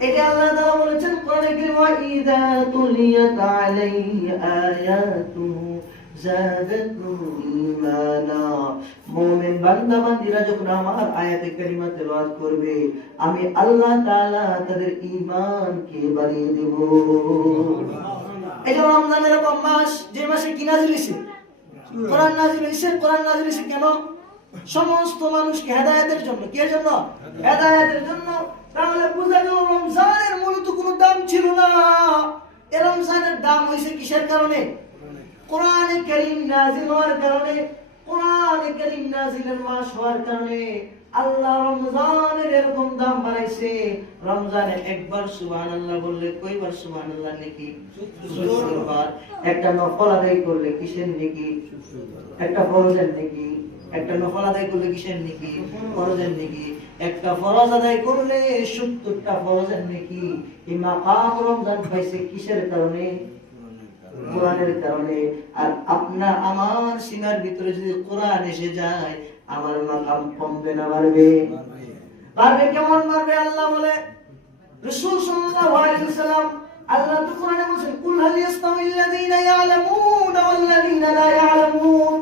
এটা আল্লাহ তাআলা বলেছেন কোরআনে কারীম, ওয়া ইযা তুলিয়াত আলাইহি আয়াতুহু যাদাতুহু ঈমানা। মুমিন বান্দা বান্দীরা যখন আমার আয়াতে কারিমা তেলাওয়াত করবে, আমি আল্লাহ তাআলা তাদের ঈমানকে বাড়িয়ে দেব। এটা রমজান এরকম মাস, যে মাসে কি নাযিল হইছে? কোরআন নাযিল হইছে। কোরআন নাযিল হইছে কেন? সমস্ত মানুষকে হেদায়েতের জন্য। কি এর জন্য? হেদায়েতের জন্য। তাহলে বুঝা গেল রমজানের মূলত কোনো দাম ছিল না। এই রমজানের দাম হইছে কিসের কারণে? কোরআন কারীম নাযিল হওয়ার কারণে। কোরআন কারীম নাযিলের মাস হওয়ার কারণে আল্লাহ রমজানের এরকম দাম বাড়াইছে। রমজানে একবার সুবহানাল্লাহ বললে কয়বার সুবহানাল্লাহ নাকি? 70 বার। একটা নফল আদায় করলে কিসের নাকি? একটা ফরজের নাকি? একটা নফল আদায় করলে কিসের নাকি? ফরজের নাকি? একটা ফরজ আদায় করলে 70টা ফরজের নাকি? এই মাকাম রমজান পাইছে কিসের কারণে? কোরআনের কারণে। আর আপনার আমার সিনার ভিতরে যদি কোরআন এসে যায়, আমার মাকাম কমবে না বাড়বে? বাড়বে। কেমন বাড়বে? আল্লাহ বলে, রাসূল সাল্লাল্লাহু আলাইহি ওয়াসাল্লাম, আল্লাহ তো কোরআনে বলেন, কুল হাল ইয়াস্তাউিল্লাযীনা ইয়ালামুনা ওয়াল্লাযীনা লা ইয়ালামুন।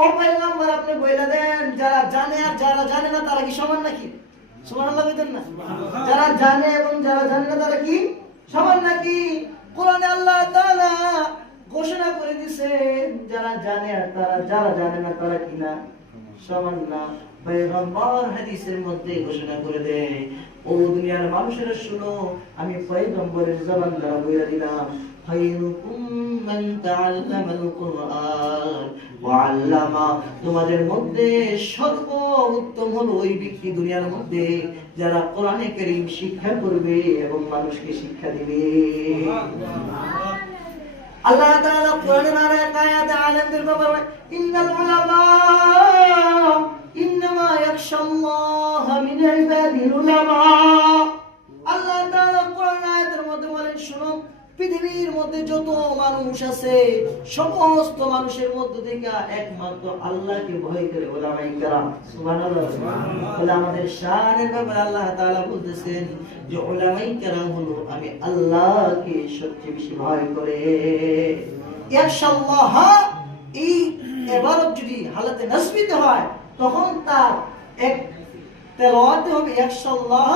ও পয়গম্বর, আপনি বলে দেন, যারা জানে আর যারা জানে না তারা কি সমান নাকি? সুবহানাল্লাহ বলেন না? যারা জানে এবং যারা জানে না তারা কি সমান নাকি? কোরআনে আল্লাহ তাআলা ঘোষণা করে দিয়েছেন, যারা জানে আর যারা জানে না তারা কি না? সমান না। পয়গম্বর হাদিসের মধ্যে ঘোষণা করে দেয়, ও দুনিয়ার মানুষেরা শুনো, আমি পয়গম্বরের জবান দ্বারা বলে দিলাম, খায়রুকুম মান তাআল্লামাল কুরআন ওয়া আল্লামা। তোমাদের মধ্যে সর্বোত্তম হলো ওই ব্যক্তি দুনিয়ার মধ্যে যারা কোরআনে কারীম শিক্ষা করবে এবং মানুষকে শিক্ষা দিবে। আল্লাহ তাআলা কোরআনের আরেক আয়াতে আলেমদের ব্যাপারে, ইন্নাল উলামা ইন্নামা ইয়াখশাল্লাহা মিন ইবাদিল উলামা। আল্লাহ তাআলা কোরআন আয়াতের মধ্যে বলেন, শুনো, পৃথিবীর মধ্যে যত মানুষ আছে, সমস্ত মানুষের মধ্য থেকে একমাত্র আল্লাহকে ভয় করে উলামায়ে কেরাম। সুবহানাল্লাহ। বলে আমাদের শানের ব্যাপারে আল্লাহ তাআলা বলতেছেন যে উলামায়ে কেরাম হলো আমি আল্লাহকে সবচেয়ে বেশি ভয় করে। ইয়াশাল্লাহ, এই ইবারত যদি হালাতে নাসবিতে হয় তখন তার এক তেলাওয়াতে হবে ইয়াশাল্লাহ,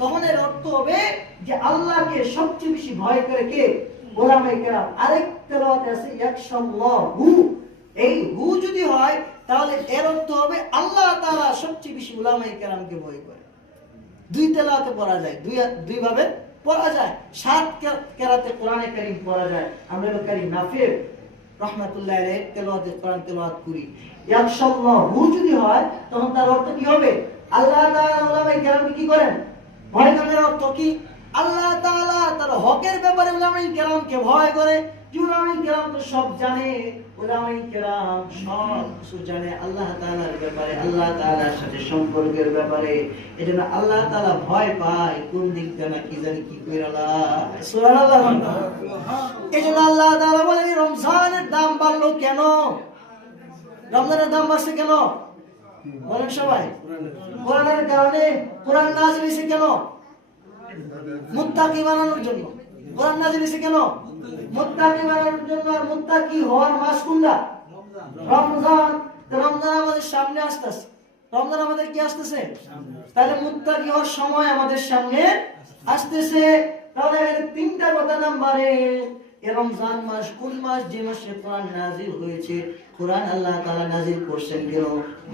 তখন এর অর্থ হবে যে আল্লাহকে সবচেয়ে বেশি ভয় করে কে? উলামায়ে কেরাম। আরেক তেলাওয়াতে আছে ইয়াখশাল্লাহু, এই হু যদি হয় তাহলে এর অর্থ হবে আল্লাহ তাআলা সবচেয়ে বেশি উলামায়ে কেরামকে ভয় করে। দুই তেলাওয়াতে পড়া যায়, দুই ভাবে পড়া যায়। 7 কেরাতে কোরআনে কারীম পড়া যায়। আমরা কারী নাফি রাহমাতুল্লাহ আলাইহি তেলাওয়াতে কোরআন তেলাওয়াত করি। ইয়াখশাল্লাহু যদি হয় তখন তার অর্থ কি হবে? আল্লাহ তাআলা উলামায়ে কেরামকে কি করেন? ভয় করার অর্থ কি? আল্লাহ তাআলা তার হকের ব্যাপারে উলামায়ে কেরামকে ভয় করে। উলামায়ে কেরাম তো সব জানে, উলামায়ে কেরাম সব কিছু জানে আল্লাহ তাআলার ব্যাপারে, আল্লাহ তাআলার সাথে সম্পর্কের ব্যাপারে। এজন্য আল্লাহ তাআলা ভয় পায় কোন দিক থেকে কি জানি কি কইরালা। সুবহানাল্লাহ। এজন্য আল্লাহ তাআলা বলেন, রমজানের দাম বাড়লো কেন? রমজানের দাম বাড়ছে কেন? বলেন সবাই। কোরআনের কারণে। কোরআন নাযিল হয়েছে কেন? মুত্তাকি বানানোর জন্য। কোরআন নাযিল হয়েছে কেন? মুত্তাকি বানানোর জন্য। আর মুত্তাকি হওয়ার মাস কোনটা? রমজান। তো রমজান আমাদের সামনে আসতেছে। রমজান আমাদের কি আসতেছে? তাহলে মুত্তাকি হওয়ার সময় আমাদের সামনে আসতেছে। তাহলে এখানে তিনটা কথা নাম্বারে, রমজান মাস কোন মাস? যে মাসে কোরআন নাযিল হয়েছে। কোরআন আল্লাহ তাআলা নাযিল করছেন কেন?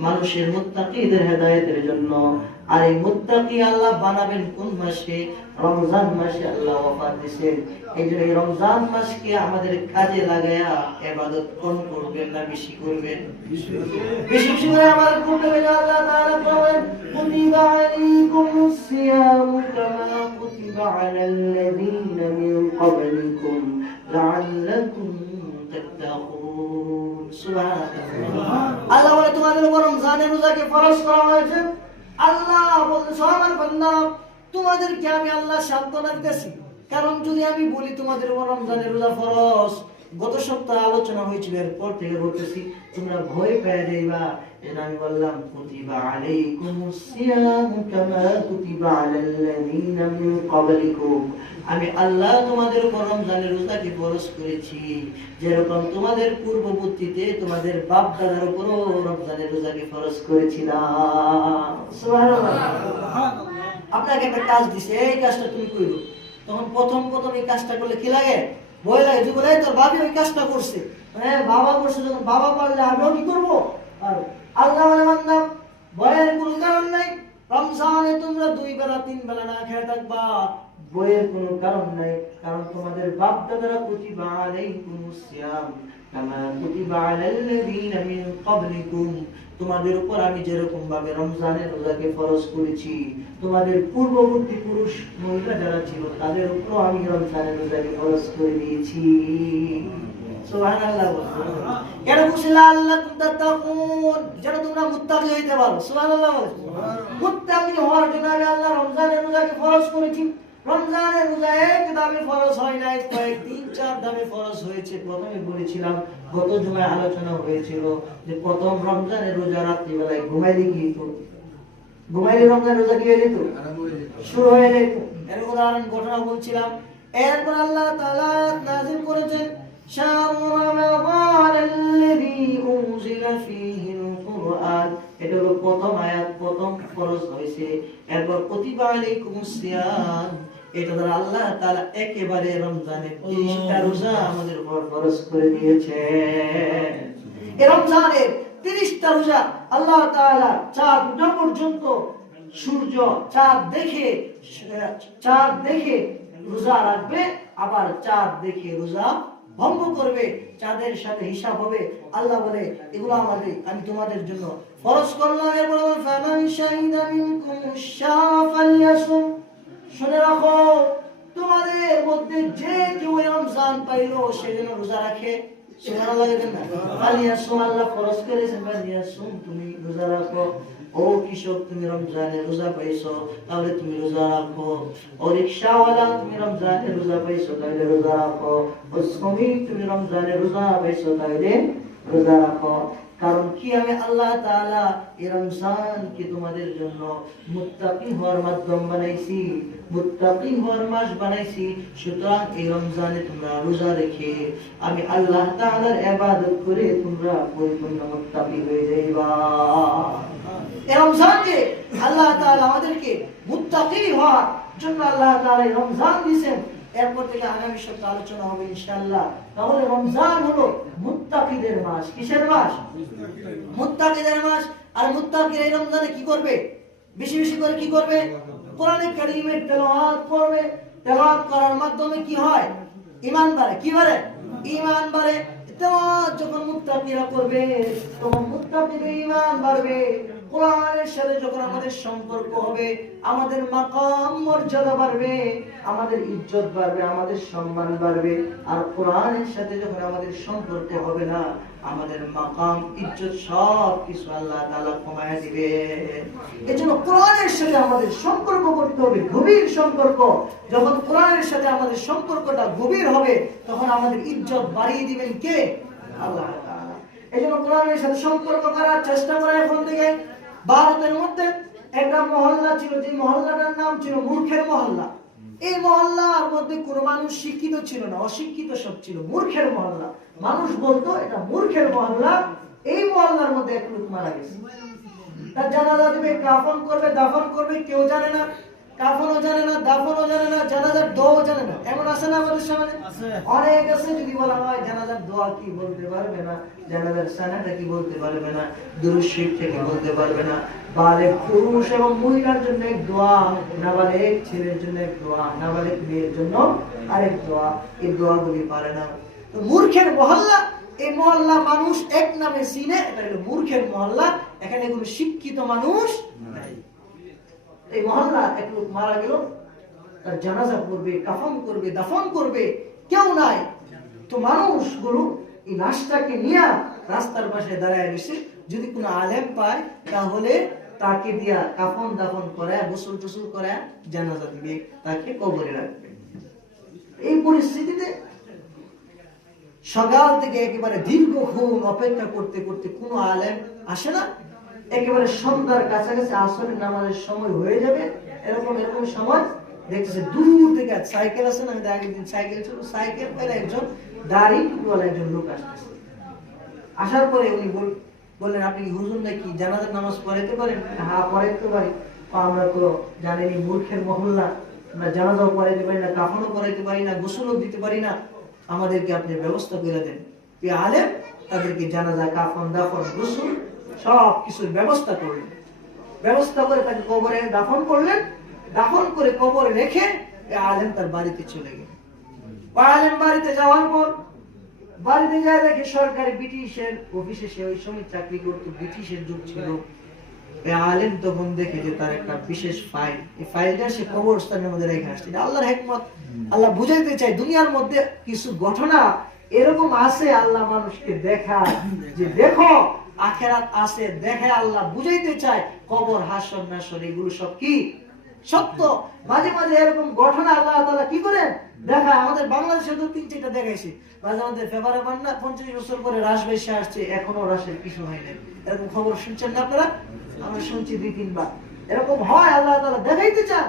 মানুষের মুত্তাকিদের হেদায়েতের জন্য। আর এই মুত্তাকি আল্লাহ বানাবেন কোন মাসে? রমজান মাসে আল্লাহ ওয়াফাত দিবেন। এইজন্য এই রমজান মাসকে আমাদের কাজে লাগায়া ইবাদত কোন করবেন না বেশি করবেন? বেশি বেশি করে ইবাদত করতে হবে। আল্লাহ তাআলা বলেন, কুতিবা আলাইকুমুস সিয়ামু কামা কুতিবা আলাল্লাযীনা মিন ক্বাবলিকুম লাআল্লাকুম তাত্তাকুন। সুবহানাল্লাহ। আল্লাহ বলে তোমাদের উপর রমজানের রোজাকে ফরজ করা হয়েছে। আল্লাহ বলছে, আমার বান্দা, তোমাদেরকে আমি আল্লাহ সান্ত্বনা দিতেছি। কারণ যদি আমি বলি তোমাদের উপর রমজানের রোজা ফরজ, গত সপ্তাহে আলোচনা হয়েছিল, এরপর থেকে বলতেছি তোমরা ভয় পেয়ে যাইবা। এজন্য আমি বললাম, কুতিবা আলাইকুমুস সিয়ামু কামা কুতিবা আলাল্লাযীনা মিন ক্বাবলিকুম। আমি আল্লাহ তোমাদের উপর রমজানের রোজাকে ফরজ করেছি, যেরকম তোমাদের পূর্ববর্তীতে তোমাদের বাপ দাদার উপরও রমজানের রোজাকে ফরজ করেছিলাম। সুবহানাল্লাহ। আপনাকে একটা কাজ দিছে, এই কাজটা তুমি কইরো। তখন প্রথম এই কাজটা করলে কি লাগে? ভয় লাগে। যে বলে তোর ভাবি ওই কাজটা করছে, বাবা করছে, যখন বাবা পারলে আমিও কি করবো? আর আল্লাহ বলে, বান্দা, ভয়ের কোনো কারণ নাই। রমজানে তোমরা 2 বেলা 3 বেলা না খেয়ে থাকবা, বইয়ের কোনো কারণ নাই। কারণ তোমাদের বাপ দাদারা কুতিবা আলাইকুমুস সিয়াম কামা কুতিবা আলাল্লাযীনা মিন ক্বাবলিকুম, তোমাদের উপর আমি যেরকম ভাবে রমজানের রোজাকে ফরজ করেছি, তোমাদের পূর্ববর্তী পুরুষ মহিলা যারা ছিল তাদের উপর আমি রমজানের রোজাকে ফরজ করে দিয়েছি। সুবহানাল্লাহ। কেন বলছিল? আল্লাকুম তাত্তাকুন, যেন তোমরা মুত্তাকি হইতে পারো। সুবহানাল্লাহ। মুত্তাকি হওয়ার জন্য আমি আল্লাহ রমজানের রোজাকে ফরজ করেছি। রমজানের রোজা এক দামে ফরজ হয় নাই, কয়েক 3-4 দামে ফরজ হয়েছে। প্রথমে বলেছিলাম, গত জুমায় আলোচনা হয়েছিল যে প্রথম রমজানের রোজা রাত্রিবেলায় ঘুমাইলে কি হতো? ঘুমাইলে রমজানের রোজা কি হয়ে যেত? শুরু হয়ে যেত। এর উদাহরণ ঘটনা বলছিলাম। এরপর আল্লাহ তাআলা নাযিল করেছেন শাহরু রমাদানাল্লাযী উনজিলা ফীহিল কুরআন। এটা হলো প্রথম আয়াত, প্রথম ফরজ হয়েছে। এরপর কুতিবা আলাইকুমুস সিয়াম, এটা দ্বারা আল্লাহ তাআলা একেবারে রমজানের 30টা রোজা আমাদের উপর ফরজ করে দিয়েছেন। এই রমজানের 30টা রোজা আল্লাহ তাআলা চাঁদ ওঠা পর্যন্ত সূর্য চাঁদ দেখে রোজা রাখবে, আবার চাঁদ দেখে রোজা ভঙ্গ করবে, চাঁদের সাথে হিসাব হবে। আল্লাহ বলে এগুলো আমি তোমাদের জন্য ফরজ করলাম। এরপর ফামান শাহিদা মিনকুমুশ শাহরা ফালইয়াসুম, শুনে রাখো তোমাদের মধ্যে যে কেউ রমজান পাইলো সে যেন রোজা রাখে। সুবহানাল্লাহ বলেন না? ফালইয়াসুম, আল্লাহ ফরজ করেছেন ফালইয়াসুম, তুমি রোজা রাখো। ও কৃষক, তুমি রমজানে রোজা পাইছো, তাহলে তুমি রোজা রাখো। ও রিকশাওয়ালা, তুমি রমজানে রোজা পাইছো, তাহলে রোজা রাখো। ও শ্রমিক, তুমি রমজানে রোজা পাইছো, তাহলে রোজা রাখো। কারণ কি, আমি আল্লাহ তাআলা এই রমজানকে তোমাদের জন্য মুত্তাকি হওয়ার মাধ্যম বানাইছি, মুত্তাকি হওয়ার মাস বানাইছি। সুতরাং এই রমজানে তোমরা রোজা রেখে আমি আল্লাহ তাআলার ইবাদত করে তোমরা পরিপূর্ণ মুত্তাকি হয়ে যাইবা। এই রমজানকে আল্লাহ তাআলা আমাদেরকে মুত্তাকি হওয়ার জন্য আল্লাহ তাআলা এই রমজান দিয়েছেন। এরপর থেকে আগামী সপ্তাহে আলোচনা হবে ইনশাআল্লাহ। তাহলে রমজান হলো মুত্তাকিদের মাস। কিসের মাস? মুত্তাকিদের মাস। আর মুত্তাকিরা এই রমজানে কি করবে? বেশি বেশি করে কি করবে? কোরআনে কারীমের তেলাওয়াত করবে। তেলাওয়াত করার মাধ্যমে কি হয়? ঈমান বাড়ে। কি বাড়ে? ঈমান বাড়ে। তেলাওয়াত যখন মুত্তাকিরা করবে তখন মুত্তাকিদের ঈমান বাড়বে। কোরআনের সাথে যখন আমাদের সম্পর্ক হবে, আমাদের মাকাম মর্যাদা বাড়বে, আমাদের ইজ্জত বাড়বে, আমাদের সম্মান বাড়বে। আর কোরআনের সাথে যখন আমাদের সম্পর্ক হবে না, আমাদের মাকাম ইজ্জত সব কিছু আল্লাহ তাআলা কমায় দিবে। এজন্য কোরআনের সাথে আমাদের সম্পর্ক করতে হবে, গভীর সম্পর্ক। যখন কোরআনের সাথে আমাদের সম্পর্কটা গভীর হবে, তখন আমাদের ইজ্জত বাড়িয়ে দিবেন কে? আল্লাহ তাআলা। এজন্য কোরআনের সাথে সম্পর্ক করার চেষ্টা করা। এখন থেকে ভারতের মধ্যে একটা মহল্লা ছিল, যে মহল্লাটার নাম ছিল মূর্খের মহল্লা। এই মহল্লার মধ্যে কোনো মানুষ শিক্ষিত ছিল না, অশিক্ষিত সব ছিল। মূর্খের মহল্লা, মানুষ বলতো এটা মূর্খের মহল্লা। এই মহল্লার মধ্যে এক লোক মারা গেছে, তার জানাজা দিবে, কাফন করবে, দাফন করবে, কেউ জানে না। কাফনও জানে না, দাফনও জানে না, জানাজার দোয়াও জানে না। এমন আছে না আমাদের সামনে? অনেক আছে। যদি বলা হয় জানাজার দোয়া কি, বলতে পারবে না। জানাজার সানাটা কি, বলতে পারবে না। দুরূদ শরীফ থেকে বলতে পারবে না। বালেগ পুরুষ এবং মহিলার জন্য এক দোয়া, নাবালেগ ছেলের জন্য এক দোয়া, নাবালেগ মেয়ের জন্য আরেক দোয়া। এই দোয়াগুলি পারে না। তো মূর্খের মহল্লা, এই মহল্লা মানুষ এক নামে চিনে, এটা হলো মূর্খের মহল্লা। এখানে কোনো শিক্ষিত মানুষ নাই। এই মহল্লা এক লোক মারা গেল, তার জানাজা করবে, কাফন করবে, দাফন করবে, কেউ নাই। তো মানুষগুলো এই লাশটাকে নিয়ে রাস্তার পাশে দাঁড়ায় গেছে। যদি কোনো আলেম পায় তাহলে তাকে দিয়া কাফন দাফন করায়, গোসল টোসল করায় জানাজা দিবে, তাকে কবরে রাখবে। এই পরিস্থিতিতে সকাল থেকে একেবারে দীর্ঘক্ষণ অপেক্ষা করতে করতে কোনো আলেম আসে না। একেবারে সন্ধ্যার কাছাকাছি আসরের নামাজের সময় হয়ে যাবে, এরকম সময় দেখতেছে দূর থেকে সাইকেল আছে না, একদিন সাইকেল ছিল, সাইকেল পেলে একজন দাড়ি টুপিওয়ালা একজন লোক আসতেছে। আসার পরে উনি বললেন, আপনি কি হুজুর নাকি, জানাজার নামাজ পড়াইতে পারেন? হ্যাঁ, পড়াইতে পারি। আমরা তো জানেনি মূর্খের মহল্লা, আমরা জানাজাও পড়াইতে পারি না, কাফনও পড়াইতে পারি না, গোসলও দিতে পারি না, আমাদেরকে আপনি ব্যবস্থা করে দেন। এই আলেম তাদেরকে জানাজা, কাফন, দাফন, গোসল সব কিছুর ব্যবস্থা করলেন। ব্যবস্থা করে তাকে কবরে দাফন করলেন। দাফন করে কবরে রেখে আলেম তার বাড়িতে চলে গেলেন। আলেম বাড়িতে যাওয়ার পর বাড়িতে যায় দেখে সরকারি ব্রিটিশের অফিসে, সে ওই সময় চাকরি করত, ব্রিটিশের যুগ ছিল। আলেম তখন দেখে যে তার একটা বিশেষ ফাইল, এই ফাইলটা সে কবরস্থানের মধ্যে রেখে আসছে। আল্লাহর হিকমত, আল্লাহ বুঝাইতে চাই দুনিয়ার মধ্যে কিছু ঘটনা এরকম আছে, আল্লাহ মানুষকে দেখায় যে দেখো আখিরাত আছে, দেখে আল্লাহ বুঝাইতে চায়। কবর, হাসর নাসর এগুলো সব কি? সত্য। মাঝে মাঝে এরকম ঘটনা আল্লাহ তাআলা কি করেন দেখায়। আমাদের বাংলাদেশে তো 3-4টা দেখাইছে। মাঝে মাঝে ফেব্রুয়ারি বান্না 50 বছর পরে রাস বেশি আসছে, এখনো রাসের কিছু হয় না। এরকম খবর শুনছেন না আপনারা? আমরা শুনছি 2-3 বার। এরকম হয়, আল্লাহ তাআলা দেখাইতে চান।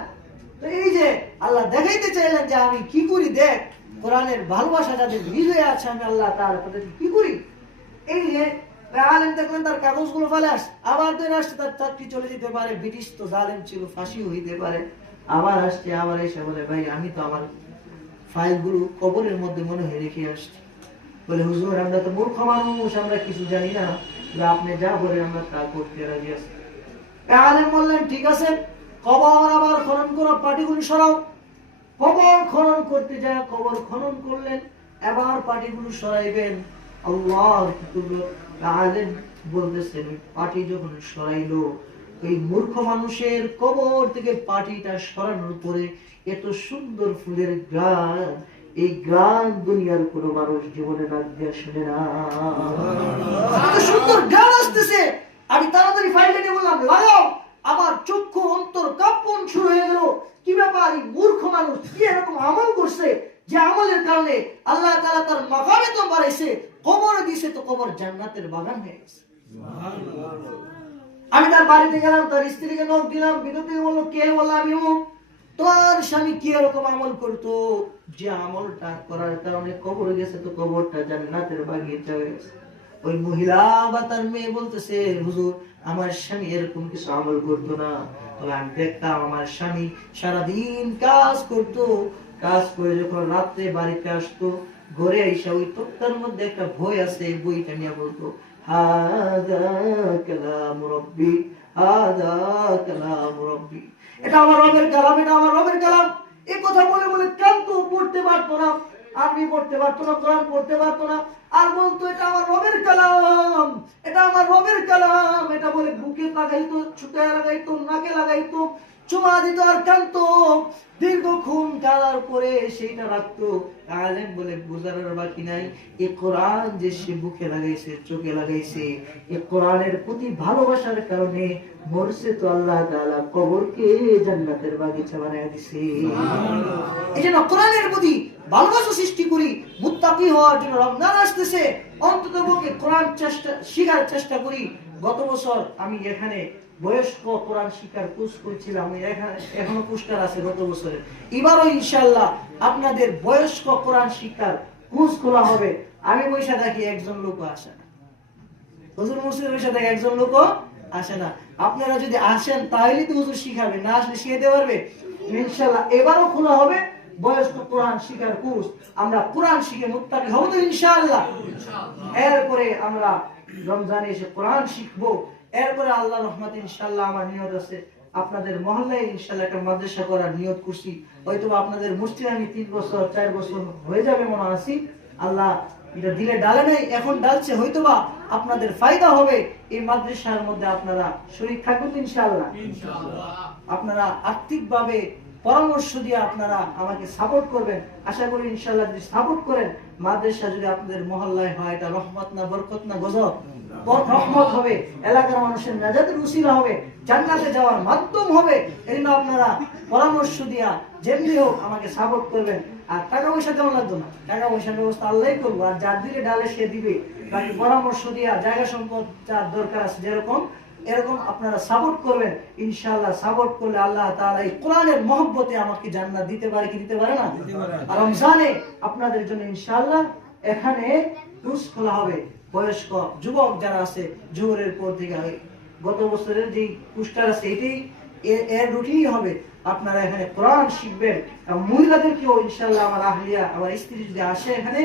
তো এই যে আল্লাহ দেখাইতে চাইলেন যে আমি কি করি, দেখ কোরআনের ভালোবাসা যাদের হৃদয়ে আছে আমি আল্লাহ তাআলা তাদের কি করি। এই যে আলেম দেখলেন তার কাগজগুলো ফেলে আসে, আবার ধরে আসছে, তার চাকরি চলে যেতে পারে, ব্রিটিশ তো জালেম ছিল, ফাঁসি হইতে পারে, আবার আসছে, আবার এসে বলে ভাই আমি তো আমার ফাইলগুলো কবরের মধ্যে মনে হয় রেখে আসছি। বলে হুজুর আমরা তো মূর্খ মানুষ, আমরা কিছু জানি না, আপনি যা বলেন আমরা তা করতে রাজি আছি। আলেম বললেন ঠিক আছে, কবর আবার খনন করো, পাটিগুলো সরাও। কবর খনন করতে যায়, কবর খনন করলেন, এবার পাটিগুলো সরাইবেন। আল্লাহ আলেম বলতেছেন পাটি যখন সরাইলো, ওই মূর্খ মানুষের কবর থেকে পাটিটা সরানোর পরে এত সুন্দর ফুলের গান, এই গান দুনিয়ার কোন মানুষ জীবনে নাক দিয়ে শুনে না। এত সুন্দর গান আসতেছে, আমি তাড়াতাড়ি ফাইলটা নিয়ে বললাম লাগাও। আমার চক্ষু অন্তর কাঁপন শুরু হয়ে গেল। কি ব্যাপার, এই মূর্খ মানুষ কি এরকম আমল করছে যে আমলের কারণে আল্লাহ তাআলা তার মাকামে তো বাড়াইছে, কবরে দিয়েছে, তো কবর জান্নাতের বাগান হয়ে গেছে। আমি তার বাড়িতে গেলাম, তার স্ত্রীকে নখ দিলাম, বিদ্যুৎ বললো কে? বললাম আমি। তোমার স্বামী কি এরকম আমল করতো যে আমলটা করার কারণে কবরে গেছে, তো কবরটা জান্নাতের বাগিচা হয়ে গেছে। ওই মহিলা বা তার মেয়ে বলতেছে হুজুর আমার স্বামী এরকম কিছু আমল করতো না, তবে আমি দেখতাম আমার স্বামী সারাদিন কাজ করতো, কাজ করে যখন রাত্রে বাড়িতে আসতো, ঘরে এসে ওই তক্তার মধ্যে একটা বই আছে, বইটা নিয়ে বলতো হাদা কালাম রাব্বি, হাদা কালাম রাব্বি, এটা আমার রবের কালাম, এটা আমার রবের কালাম। এই কথা বলে বলে ক্লান্ত, পড়তে পারতো না, আরবি পড়তে পারতো না, কোরআন পড়তে পারতো না, আর বলতো এটা আমার রবের কালাম, এটা আমার রবের কালাম। এটা বলে বুকে লাগাইতো, ছুটে লাগাইতো, নাকে লাগাইতো, চুমা দিত আর কাঁদতো। দীর্ঘক্ষণ কাঁদার পরে সেইটা রাখতো। আলেম বলে বোঝানোর বাকি নাই, এ কোরআন যে সে বুকে লাগাইছে, চোখে লাগাইছে, এ কোরআনের প্রতি ভালোবাসার কারণে মরছে, তো আল্লাহ তাআলা কবরকে জান্নাতের বাগিচা বানায় দিছে। এই জন্য কোরআনের প্রতি ভালোবাসা সৃষ্টি করি, মুত্তাকি হওয়ার জন্য রমজান আসতেছে, অন্ততপক্ষে কোরআন শিখার চেষ্টা করি। গত বছর আমি এখানে বয়স্ক কোরআন শিক্ষার কোর্স করছিলাম, এখনো পোস্টার আছে গত বছরের। এবারও ইনশাআল্লাহ আপনাদের বয়স্ক কোরআন শিক্ষার কোর্স খোলা হবে। আমি বৈশা থাকি, একজন লোক আসে না, হুজুর মুর্শিদের বৈশা থাকি, একজন লোক আসে না। আপনারা যদি আসেন তাহলে তো হুজুর শিখাবেন, না আসলে শিখাতে পারবে ইনশাআল্লাহ। এবারও খোলা হবে বয়স্ক কোরআন শিক্ষার কোর্স। আমরা কোরআন শিখে মুত্তাকি হব তো ইনশাআল্লাহ। এরপরে আমরা রমজানে এসে কোরআন শিখবো। এরপরে আল্লাহর রহমতে ইনশাআল্লাহ আমার নিয়ত আছে আপনাদের মহল্লায় ইনশাআল্লাহ একটা মাদ্রাসা করার নিয়ত করছি। হয়তো আপনাদের মসজিদে আমি 3 বছর 4 বছর হয়ে যাবে মনে আছি, আল্লাহ এটা দিলে ডালে নাই, এখন ডালছে, হয়তোবা আপনাদের ফায়দা হবে। এই মাদ্রাসার মধ্যে আপনারা শরীক থাকুন ইনশাআল্লাহ। আপনারা আর্থিকভাবে পরামর্শ দিয়ে আপনারা আমাকে সাপোর্ট করবেন। আশা করি ইনশাআল্লাহ যদি সাপোর্ট করেন, মাদ্রাসা যদি আপনাদের মহল্লায় হয়, এটা রহমত না বরকত না গজব? রহমত হবে, এলাকার মানুষের নাজাতের উসিলা হবে, জান্নাতে যাওয়ার মাধ্যম হবে। এই জন্য আপনারা পরামর্শ দিয়া যেমনি হোক আমাকে সাপোর্ট করবেন। আর টাকা পয়সা কেমন লাগতো না, টাকা পয়সার ব্যবস্থা আল্লাহই করবো, আর যার দিলে ডালে সে দিবে। বাকি পরামর্শ দিয়া জায়গা সম্পদ যার দরকার আছে যেরকম, এরকম আপনারা সাপোর্ট করবেন ইনশাআল্লাহ। সাপোর্ট করলে আল্লাহ তাআলা এই কোরআনের মহব্বতে আমাকে জান্নাত দিতে পারে কি দিতে পারে না? আর রমজানে আপনাদের জন্য ইনশাআল্লাহ এখানে কোর্স খোলা হবে। বয়স্ক যুবক যারা আছে, জোহরের পর থেকে গত বছরের যে পোস্টার আছে এটাই এর রুটিনই হবে। আপনারা এখানে কোরআন শিখবেন। মহিলাদেরকেও ইনশাআল্লাহ আমার আহলিয়া, আমার স্ত্রী যদি আসে এখানে,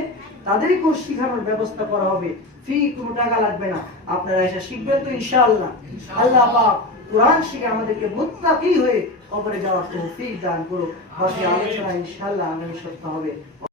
তাদেরই কোর্স শেখানোর ব্যবস্থা করা হবে। ফি কোনো টাকা লাগবে না, আপনারা এসে শিখবেন তো ইনশাআল্লাহ। আল্লাহ পাক কোরআন শিখে আমাদেরকে মুত্তাকি হয়ে কবরে যাওয়ার তৌফিক দান করুন। বাকি আলোচনা ইনশাআল্লাহ আগামী সপ্তাহে হবে।